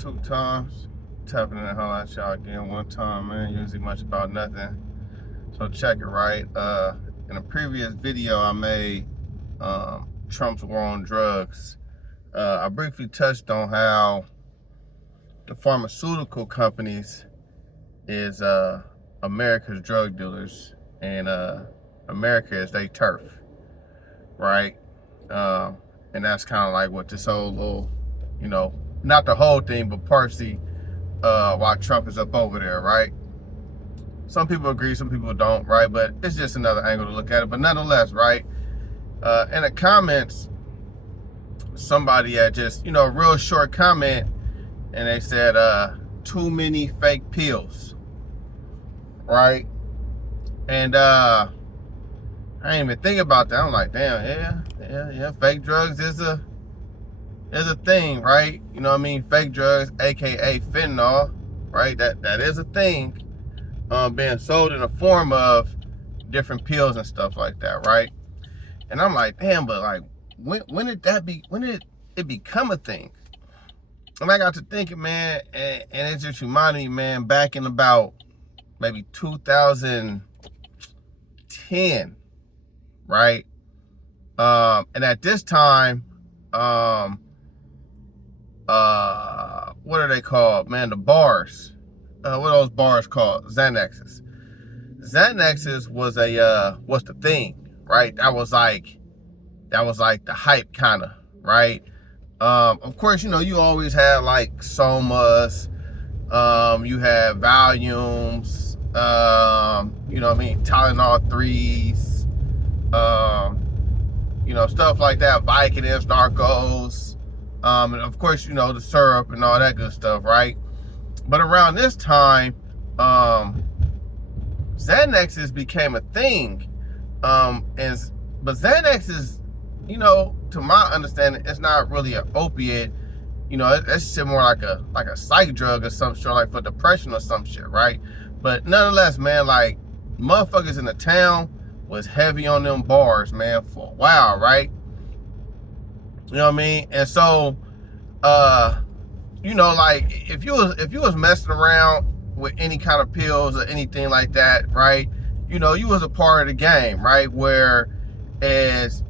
2 times. Tapping in the hell out y'all again 1 time, man. Usually much about nothing. So check it, right? In a previous video I made, Trump's war on drugs. I briefly touched on how the pharmaceutical companies is America's drug dealers, and America is their turf, right? And that's kind of like what this whole little, not the whole thing, but partially why Trump is up over there, right? Some people agree, some people don't, right? But it's just another angle to look at it. But nonetheless, right? In the comments, somebody had just, a real short comment, and they said, too many fake pills, right? And I didn't even think about that. I'm like, damn, yeah, fake drugs is a thing, right? You know what I mean? Fake drugs, aka fentanyl, right? That is a thing, being sold in the form of different pills and stuff like that, right? And I'm like, damn, but like, when did it become a thing? And I got to thinking, man, and it just reminded me, man, back in about maybe 2010, right? And at this time, what are they called, man? The bars. What are those bars called? Xanaxes. Xanaxes was what's the thing, right? That was like the hype, kind of, right? Of course, you always had like Somas, you had volumes, you know what I mean, Tylenol 3s, stuff like that, Vicodins, Narcos, and of course, the syrup and all that good stuff, right? But around this time, Xanaxes became a thing, but Xanax is, to my understanding, it's not really an opiate. It's shit more like a psych drug or some sort, like for depression or some shit, right? But nonetheless, man, like, motherfuckers in the town was heavy on them bars, man, for a while, right? You know what I mean? And so, like, if you was messing around with any kind of pills or anything like that, right? You was a part of the game, right? Whereas,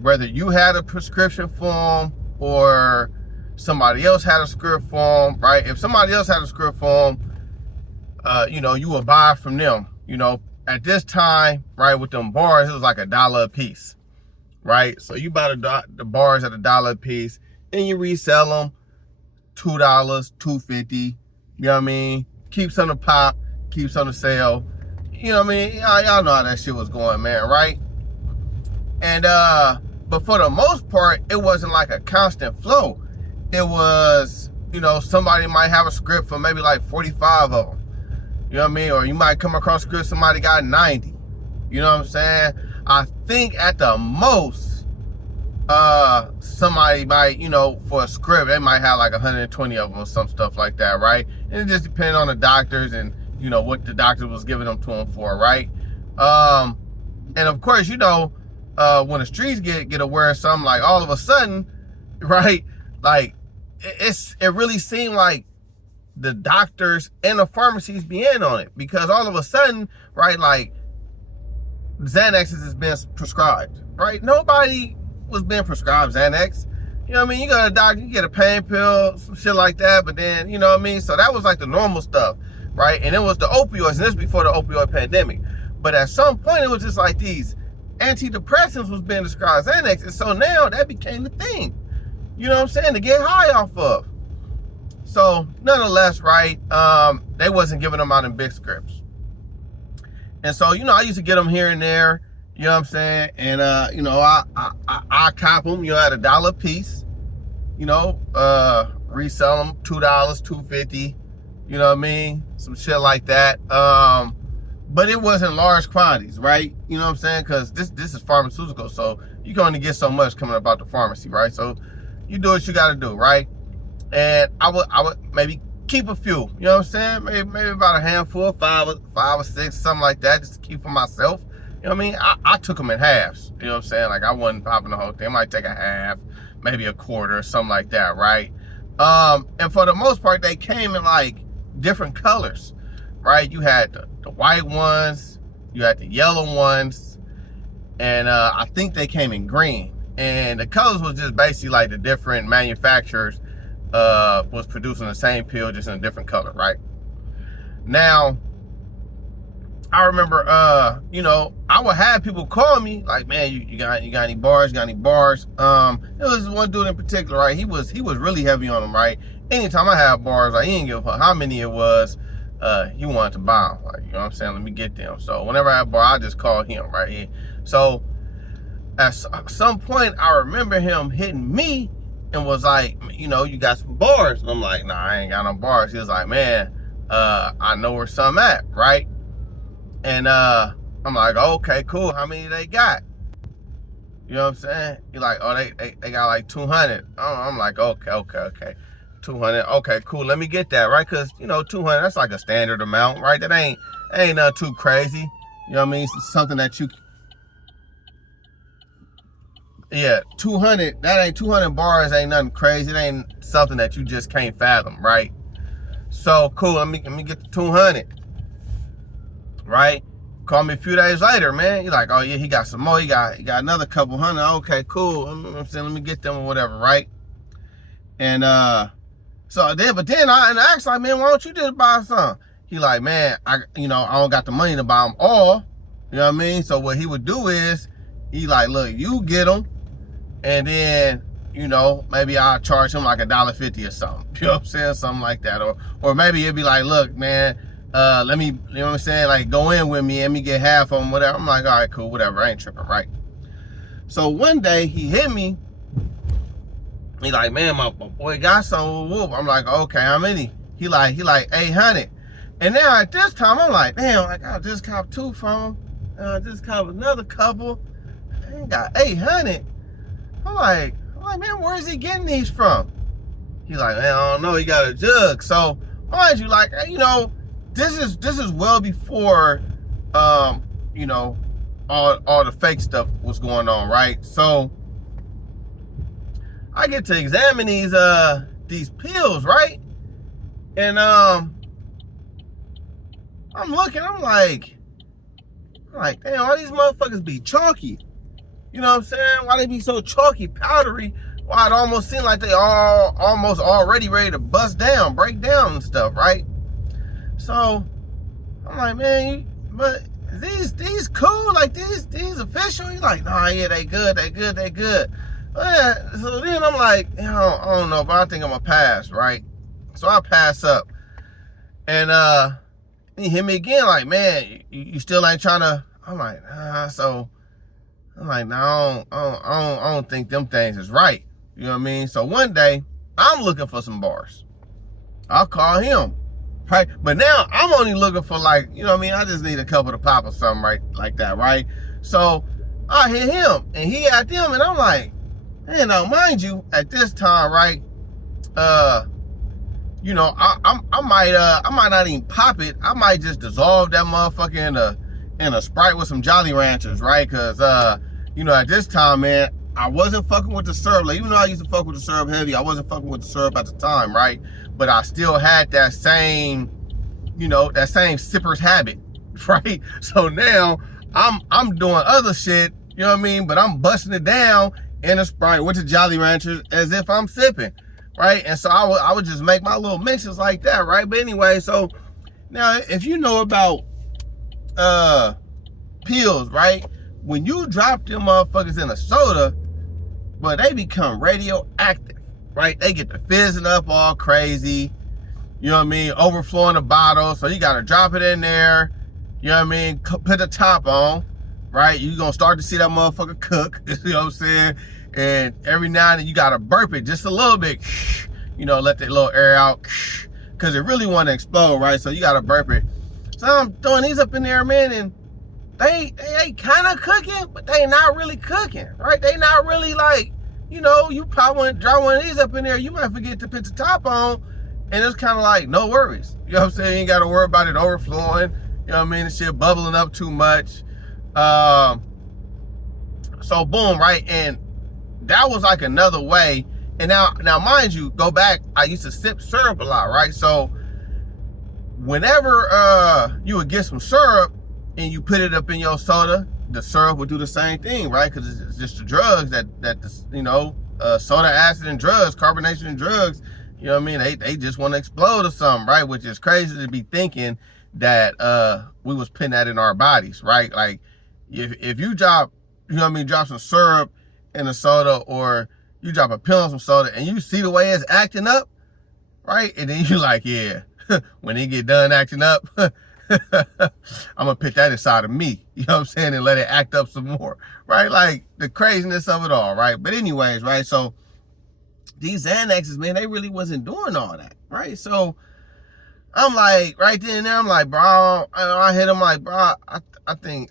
whether you had a prescription form or somebody else had a script form, right? If somebody else had a script form, you would buy from them. At this time, right, with them bars, it was like $1 a piece, right? So you buy the bars at $1 a piece, and you resell them $2, $2.50. You know what I mean? Keeps on the pop, keeps on the sale. You know what I mean? Y'all know how that shit was going, man, right? And but for the most part, it wasn't like a constant flow. It was, somebody might have a script for maybe like 45 of them. You know what I mean? Or you might come across a script, somebody got 90. You know what I'm saying? I think at the most, somebody might, for a script, they might have like 120 of them or some stuff like that, right? And it just depends on the doctors and, what the doctor was giving them to them for, right? And of course, when the streets get aware of something, like all of a sudden, right? Like, it really seemed like the doctors and the pharmacies be in on it, because all of a sudden, right, like, Xanax has been prescribed, right? Nobody was being prescribed Xanax. You know what I mean? You go to the doctor, you get a pain pill, some shit like that, but then, you know what I mean? So that was like the normal stuff, right? And it was the opioids, and this was before the opioid pandemic. But at some point, it was just like these antidepressants was being described as Xanax, and so now that became the thing. You know what I'm saying? To get high off of. So nonetheless, right? They wasn't giving them out in big scripts, and so I used to get them here and there. You know what I'm saying? And I cop them, at $1 a piece. Resell them $2, $2.50. You know what I mean? Some shit like that. But it wasn't large quantities, right? You know what I'm saying? Because this is pharmaceutical, so you can only get so much coming up out the pharmacy, right? So you do what you got to do, right? And I would maybe keep a few. You know what I'm saying? Maybe about a handful, five or six, something like that, just to keep for myself. You know what I mean? I took them in halves. You know what I'm saying? Like, I wasn't popping the whole thing. I might take a half, maybe a quarter, something like that, right? And for the most part, they came in like different colors, right? You had the white ones, you had the yellow ones, and I think they came in green. And the colors was just basically like the different manufacturers was producing the same pill, just in a different color, right? Now, I remember, you know, I would have people call me like, man, you got any bars? You got any bars? It was one dude in particular, right? He was really heavy on them, right? Anytime I had bars, like, he didn't give a fuck how many it was. He wanted to buy them, like, you know what I'm saying? Let me get them. So whenever I had a bar, I just call him right here. So at some point, I remember him hitting me and was like, you know, you got some bars? And I'm like, nah, I ain't got no bars. He was like, man, I know where some at, right? And I'm like, okay, cool. How many they got? You know what I'm saying? You're like, oh, they got like 200. I'm like, okay. 200. Okay, cool. Let me get that, right? Because, you know, 200, that's like a standard amount, right? That ain't nothing too crazy. You know what I mean? Something that you... Yeah, 200, that ain't 200 bars, ain't nothing crazy. It ain't something that you just can't fathom, right? So, cool. Let me get the 200. Right? Call me a few days later, man. You're like, oh yeah, he got some more. He got another couple hundred. Okay, cool. I'm saying, let me get them or whatever, right? And but then I asked, like, man, why don't you just buy some? He like, man, I don't got the money to buy them all. You know what I mean? So what he would do is, he like, look, you get them, and then, you know, maybe I'll charge him like $1.50 or something. You know what I'm saying? Something like that. Or maybe it'd be like, look, man, let me, you know what I'm saying? Like, go in with me and me get half of them, whatever. I'm like, all right, cool, whatever. I ain't tripping, right? So one day he hit me. He like, man, my boy got some. Whoop. I'm like, okay, how many? He like 800. And now at this time, I'm like, damn, like, I just copped 2 from him. I just copped another couple. I ain't got 800. I'm like, man, where's he getting these from? He like, man, I don't know. He got a jug. So mind you, like, you know, this is well before, you know, all the fake stuff was going on, right? So I get to examine these pills, right? And I'm looking, I'm like, damn, why these motherfuckers be chalky? You know what I'm saying? Why they be so chalky, powdery? Why it almost seemed like they all almost already ready to bust down, break down and stuff, right? So I'm like, man, but these cool, like these official? He's like, nah, yeah, they good. Yeah, so then I'm like, you know, I don't know, but I think I'm gonna pass, right? So I pass up, and he hit me again, like, man, you still ain't trying to. I'm like, nah. So I'm like, no, I don't think them things is right. You know what I mean? So one day I'm looking for some bars. I'll call him. Right? But now I'm only looking for, like, you know what I mean? I just need a couple to pop or something, right? Like that, right? So I hit him and he at them, and I'm like, man, now mind you, at this time, right? You know, I might not even pop it. I might just dissolve that motherfucker in a Sprite with some Jolly Ranchers, right? Cause you know, at this time, man, I wasn't fucking with the syrup. Like, even though I used to fuck with the syrup heavy, I wasn't fucking with the syrup at the time, right? But I still had that same, you know, that same sipper's habit, right? So now I'm doing other shit, you know what I mean? But I'm busting it down in a Sprite with the Jolly Ranchers as if I'm sipping, right? And so I would just make my little mixes like that, right? But anyway, so now if you know about pills, right? When you drop them motherfuckers in a soda, but they become radioactive, right? They get the fizzing up all crazy, you know what I mean? Overflowing the bottle, so you gotta drop it in there, you know what I mean? Put the top on, right? You gonna start to see that motherfucker cook, you know what I'm saying? And every now and then you gotta burp it just a little bit, you know, let that little air out, because it really wanna explode, right? So you gotta burp it. So I'm throwing these up in there, man, and they kind of cooking, but they not really cooking, right? They not really, like, you know, you probably want to drop one of these up in there, you might forget to put the top on, and it's kind of like, no worries. You know what I'm saying? You ain't got to worry about it overflowing, you know what I mean? The shit bubbling up too much. So boom, right? And that was like another way And now mind you, go back, I used to sip syrup a lot, right? So whenever you would get some syrup and you put it up in your soda, the syrup would do the same thing, right? Because it's just the drugs that you know, soda acid and drugs, carbonation and drugs, you know what I mean? They just want to explode or something, right? Which is crazy to be thinking that we was putting that in our bodies, right? Like if you drop, you know what I mean, drop some syrup in a soda, or you drop a pill in some soda and you see the way it's acting up, right? And then you like, yeah, when it get done acting up, I'm gonna put that inside of me, you know what I'm saying, and let it act up some more, right? Like the craziness of it all, right? But anyways, right, so these Xanaxes, man, they really wasn't doing all that, right? So I'm like, right then and there, I'm like, bro, I hit him like, bro, I think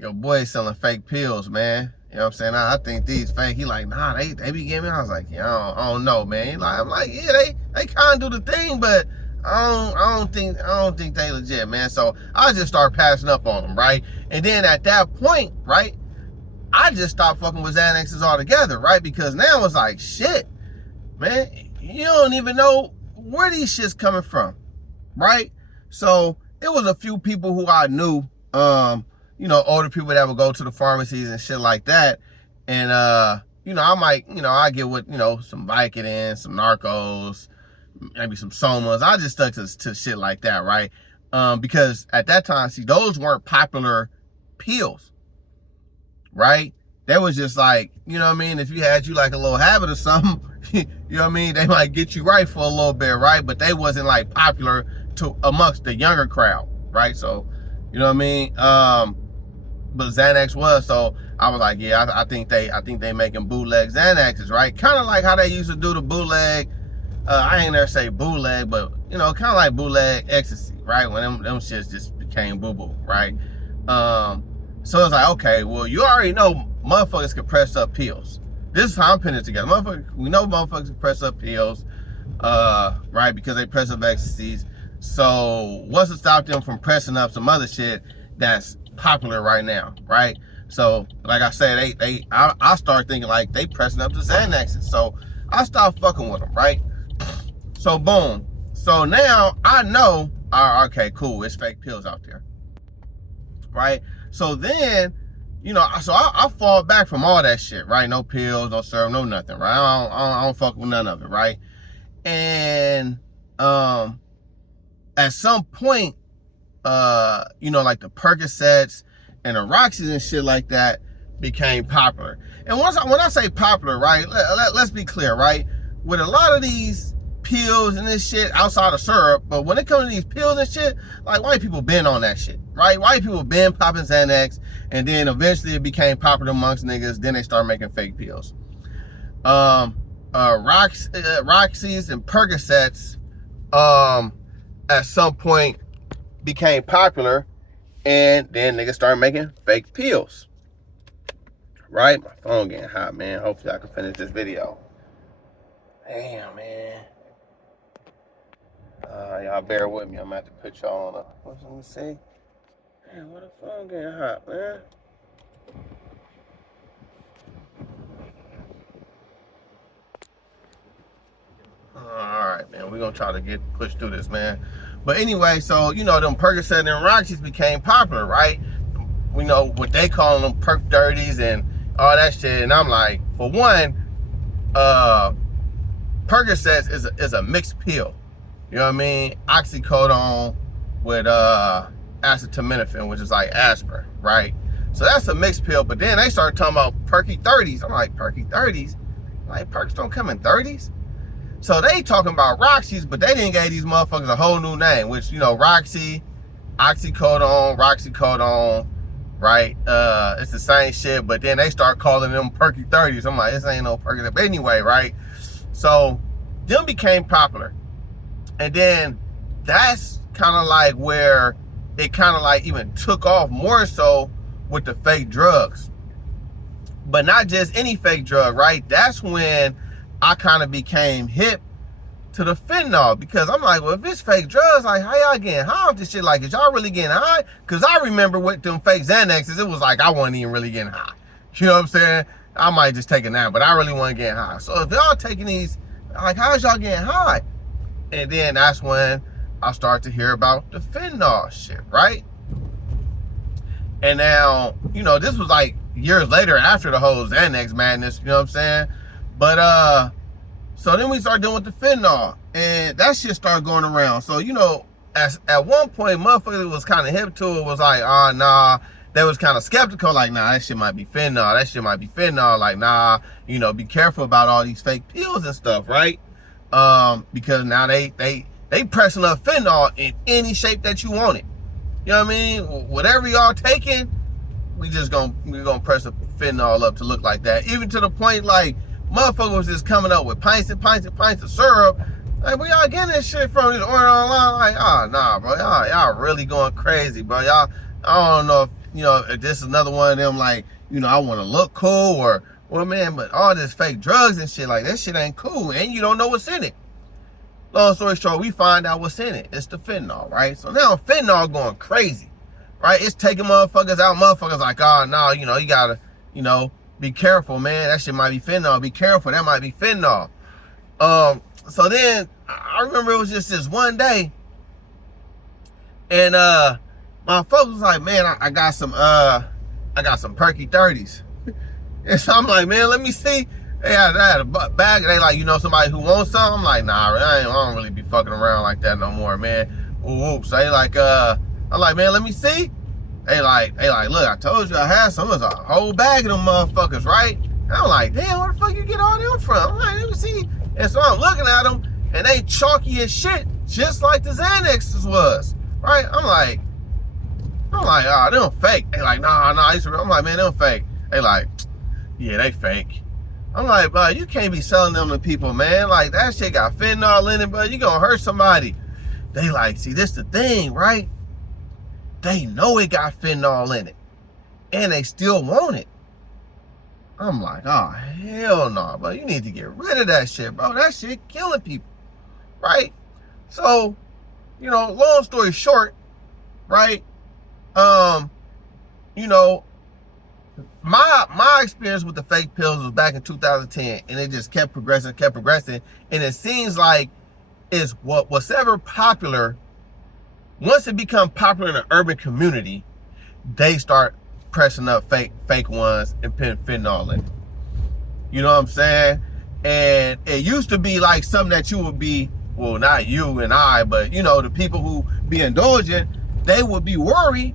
your boy's selling fake pills, man. You know what I'm saying? I think these fake. He like, nah, they be giving me. I was like, yeah, I don't know, man. I'm like, yeah, they kind of do the thing, but I don't think they legit, man. So I just start passing up on them, right? And then at that point, right, I just stopped fucking with Xanaxes altogether, right? Because now it's like, shit, man, you don't even know where these shit's coming from, right? So it was a few people who I knew, you know, older people that would go to the pharmacies and shit like that. And, you know, I might, you know, I get with, you know, some Vicodin, some Narcos, maybe some Somas. I just stuck to shit like that, right? Because at that time, see, those weren't popular pills, right? They was just like, you know what I mean? If you had like a little habit or something, you know what I mean? They might get you right for a little bit, right? But they wasn't like popular to amongst the younger crowd, right? So, you know what I mean? But Xanax was, so I was like, yeah, I think they making bootleg Xanaxes, right? Kind of like how they used to do the bootleg. I ain't never say bootleg, but you know, kind of like bootleg ecstasy, right? When them shits just became boo boo, right? So it's like, okay, well, you already know motherfuckers can press up pills. This is how I'm putting it together. We know motherfuckers can press up pills, right? Because they press up ecstasies. So what's to stop them from pressing up some other shit that's popular right now, right? So like I said, I start thinking like they pressing up the Xanaxes. So I stopped fucking with them, right? So boom. So now I know, okay, cool, it's fake pills out there, right? So then, you know, so I fall back from all that shit, right? No pills, no syrup, no nothing, right? I don't fuck with none of it, right? And at some point, you know, like the Percocets and the Roxys and shit like that became popular. And when I say popular, right, let's be clear, right? With a lot of these pills and this shit outside of syrup, but when it comes to these pills and shit, like white people been on that shit, right? White people been popping Xanax, and then eventually it became popular amongst niggas. Then they start making fake pills. Roxys and Percocets, at some point became popular, and then niggas started making fake pills, right? My phone getting hot, man. Hopefully I can finish this video. Damn, man. Y'all bear with me. I'm gonna have to put y'all on a, let me see. Damn, why the phone getting hot, man? Alright, man. We're gonna try to push through this, man. But anyway, so, you know, them Percocet and Roxys became popular, right? We know what they call them, perk dirties and all that shit. And I'm like, for one, Percocets is a mixed pill. You know what I mean? Oxycodone with acetaminophen, which is like aspirin, right? So that's a mixed pill. But then they started talking about perky 30s. I'm like, perky 30s? Like, perks don't come in 30s? So they talking about Roxys, but they didn't give these motherfuckers a whole new name, which, you know, Roxy, Roxycodone, right? It's the same shit, but then they start calling them perky 30s. I'm like, this ain't no perky. But anyway, right? So them became popular. And then that's kind of like where it kind of like even took off more so with the fake drugs. But not just any fake drug, right? That's when I kind of became hip to the fentanyl, because I'm like, well, if it's fake drugs, like, how y'all getting high off this shit? Like, is y'all really getting high? Because I remember with them fake Xanaxes, it was like I wasn't even really getting high. You know what I'm saying? I might just take a nap, but I really want to get high. So if y'all taking these, like, how's y'all getting high? And then that's when I start to hear about the fentanyl shit, right? And now, you know, this was like years later after the whole Xanax madness, you know what I'm saying? But so then we started dealing with the fentanyl, and that shit started going around. So, you know, at one point, motherfuckers was kind of hip to it, was like, oh, nah. They was kind of skeptical, like, nah, that shit might be fentanyl. That shit might be fentanyl. Like, nah, you know, be careful about all these fake pills and stuff, right? Because now they pressing up fentanyl in any shape that you want it. You know what I mean? Whatever y'all taking, we're gonna press the fentanyl up to look like that. Even to the point, like, motherfuckers was just coming up with pints and pints and pints of syrup. Like, where y'all getting this shit from? Just ordering online? Like, oh, nah, bro. Y'all really going crazy, bro. Y'all, I don't know if, you know, if this is another one of them, like, you know, I want to look cool or, well, man, but all this fake drugs and shit, like, that shit ain't cool. And you don't know what's in it. Long story short, we find out what's in it. It's the fentanyl, right? So now fentanyl going crazy, right? It's taking motherfuckers out. Motherfuckers like, oh, no, you know, you gotta, you know, be careful, man. That shit might be fentanyl. Be careful. That might be fentanyl. So then I remember it was just this one day, and my folks was like, man, I got some perky 30s. And so I'm like, man, let me see. They had a bag. They like, you know, somebody who wants some. I'm like, nah, I don't really be fucking around like that no more, man. Ooh. So they like, I'm like, man, let me see. They like, look, I told you I had some. It was a whole bag of them motherfuckers, right? And I'm like, damn, where the fuck you get all them from? I'm like, let me see. And so I'm looking at them, and they chalky as shit, just like the Xanaxes was, right? I'm like, oh, they don't fake. They like, nah, I'm like, man, they don't fake. They like, yeah, they fake. I'm like, bro, you can't be selling them to people, man. Like, that shit got fentanyl in it, bro. You gonna hurt somebody. They like, see, this the thing, right? They know it got fentanyl in it, and they still want it. I'm like, oh, hell no, bro. You need to get rid of that shit, bro. That shit killing people, right? So, you know, long story short, right? You know, my experience with the fake pills was back in 2010, and it just kept progressing, and it seems like it's what's ever popular. Once it become popular in the urban community, they start pressing up fake ones and putting fentanyl in. You know what I'm saying? And it used to be like something that you would be, well, not you and I, but, you know, the people who be indulgent, they would be worried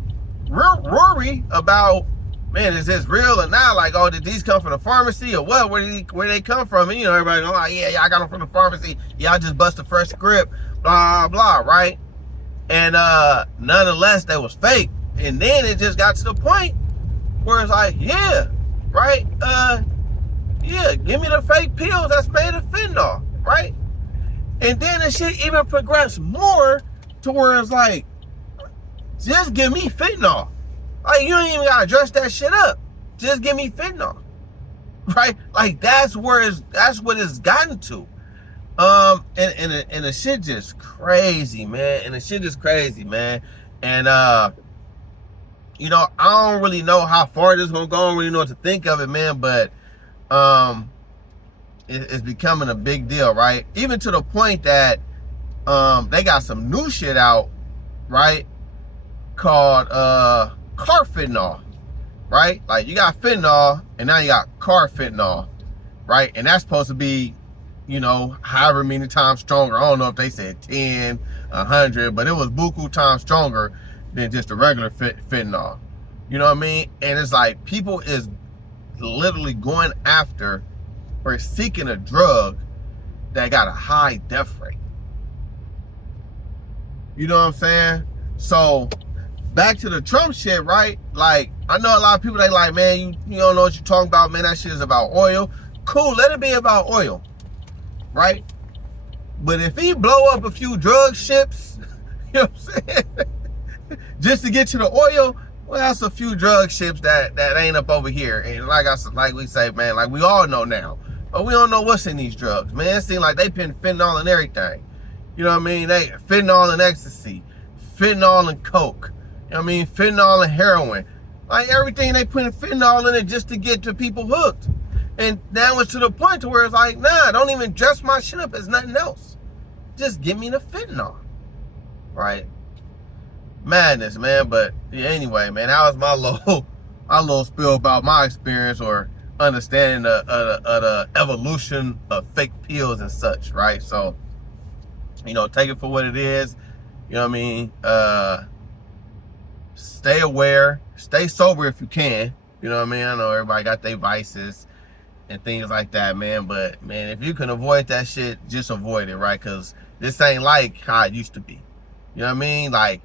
about, man, is this real or not? Like, oh, did these come from the pharmacy or what? Where they come from? And, you know, everybody going, oh, yeah, I got them from the pharmacy. Yeah, I just bust a fresh script, blah, blah, right? And nonetheless, they was fake. And then it just got to the point where it's like, yeah, right? Yeah, give me the fake pills that's made of fentanyl, right? And then the shit even progressed more to where it's like, just give me fentanyl. Like, you ain't even gotta dress that shit up. Just give me fentanyl, right? Like, that's what it's gotten to. And the shit just crazy, man. And you know, I don't really know how far this is gonna go. I don't really know what to think of it, man. But it's becoming a big deal, right? Even to the point that they got some new shit out, right? Called carfentanil, right? Like, you got fentanyl, and now you got carfentanil, right? And that's supposed to be, you know, however many times stronger. I don't know if they said 10, 100, but it was buku times stronger than just a regular fentanyl. You know what I mean? And it's like, people is literally going after or seeking a drug that got a high death rate. You know what I'm saying? So, back to the Trump shit, right? Like, I know a lot of people, they like, man, you don't know what you're talking about, man. That shit is about oil. Cool, let it be about oil, right? But if he blow up a few drug ships, you know what I'm saying? Just to get to the oil, well, that's a few drug ships that ain't up over here. And like we say, man, like we all know now, but we don't know what's in these drugs, man. It seems like they putting fentanyl in everything. You know what I mean? They fentanyl and ecstasy, fentanyl and coke. You know what I mean? Fentanyl and heroin. Like, everything they putting fentanyl in it just to get to people hooked. And now it's to the point to where it's like, nah, don't even dress my shit up as nothing else. Just give me the fentanyl, right? Madness, man. But yeah, anyway, man, that was my little spill about my experience or understanding the evolution of fake pills and such, right? So, take it for what it is. You know what I mean? Stay aware, stay sober if you can. You know what I mean? I know everybody got their vices and things like that, man. But man, if you can avoid that shit, just avoid it, right? Because this ain't like how it used to be. You know what I mean? Like,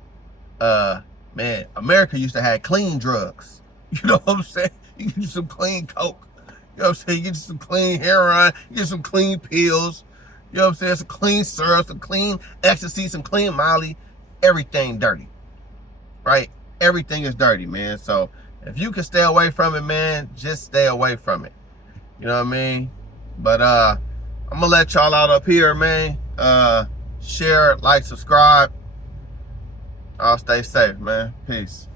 man, America used to have clean drugs. You know what I'm saying? You get you some clean coke. You know what I'm saying? You get you some clean heroin. You get some clean pills. You know what I'm saying? Some clean syrup, some clean ecstasy, some clean Molly. Everything dirty, right? Everything is dirty, man. So if you can stay away from it, man, just stay away from it. You know what I mean? But I'm gonna let y'all out up here, man. Share, like, subscribe. I'll stay safe, man. Peace.